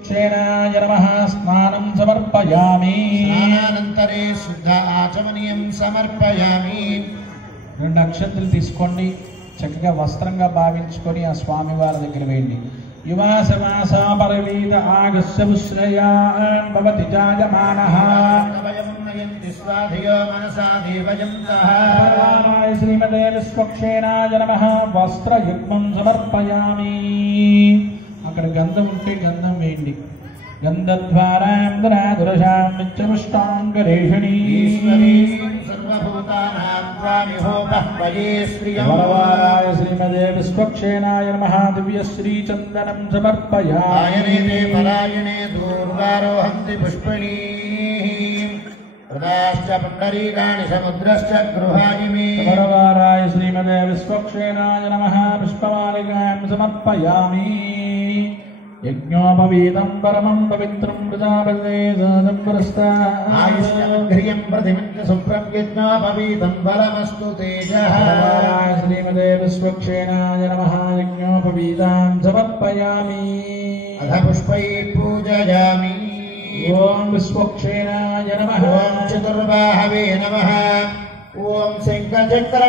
विश्वक्षेणाय नमः स्नानं समर्पयामि। स्नानानन्तरे शुद्ध आचमनीयं समर्पयामि। రెండు అక్షంతలు తీసుకోండి, చక్కగా వస్త్రంగా భావించుకొని ఆ స్వామి వారి దగ్గర వేయండి. యువాసమాస పరవీత ఆగస్య ఉశ్రయాన్ భవతి జాయమానః సర్వానాయ శ్రీమతే విశ్వక్షేణాయ నమః వస్త్రయుగ్మం సమర్పయామి. అక్కడ గంధం ఉంటే గంధం వేయండి. గంధద్వారాం దురాదురశాం నిత్యముష్టాంగరేషిణీ వరవారాయ శ్రీమతే విశ్వక్షేణాయ నమః దివ్యశ్రీచందనం సమర్పయామి. పరాయణే దూర్వారోహంతి పుష్పిణీ పుండరీకాణి సముద్రశ్చ గృహాయిమి. వరవారాయ శ్రీమతే విశ్వక్షేణాయ నమః పుష్పమాలికాం సమర్పయామి. యజ్ఞోపవీతం పరమం పవిత్రం ప్రజాపతే సాదం పురస్తాయుష్యం ప్రతిమించ శుభ్రం యజ్ఞోపవీతం బలమస్తు తేజః. వరవారాయ శ్రీమతే విశ్వక్షేణాయ నమః యజ్ఞోపవీతాం సమర్పయామి. అథ పుష్పై పూజయామి. ఓం విశ్వక్షేణాయ నమః. ఓం చతుర్బాహవే నమః. ఓం శంఖచక్ర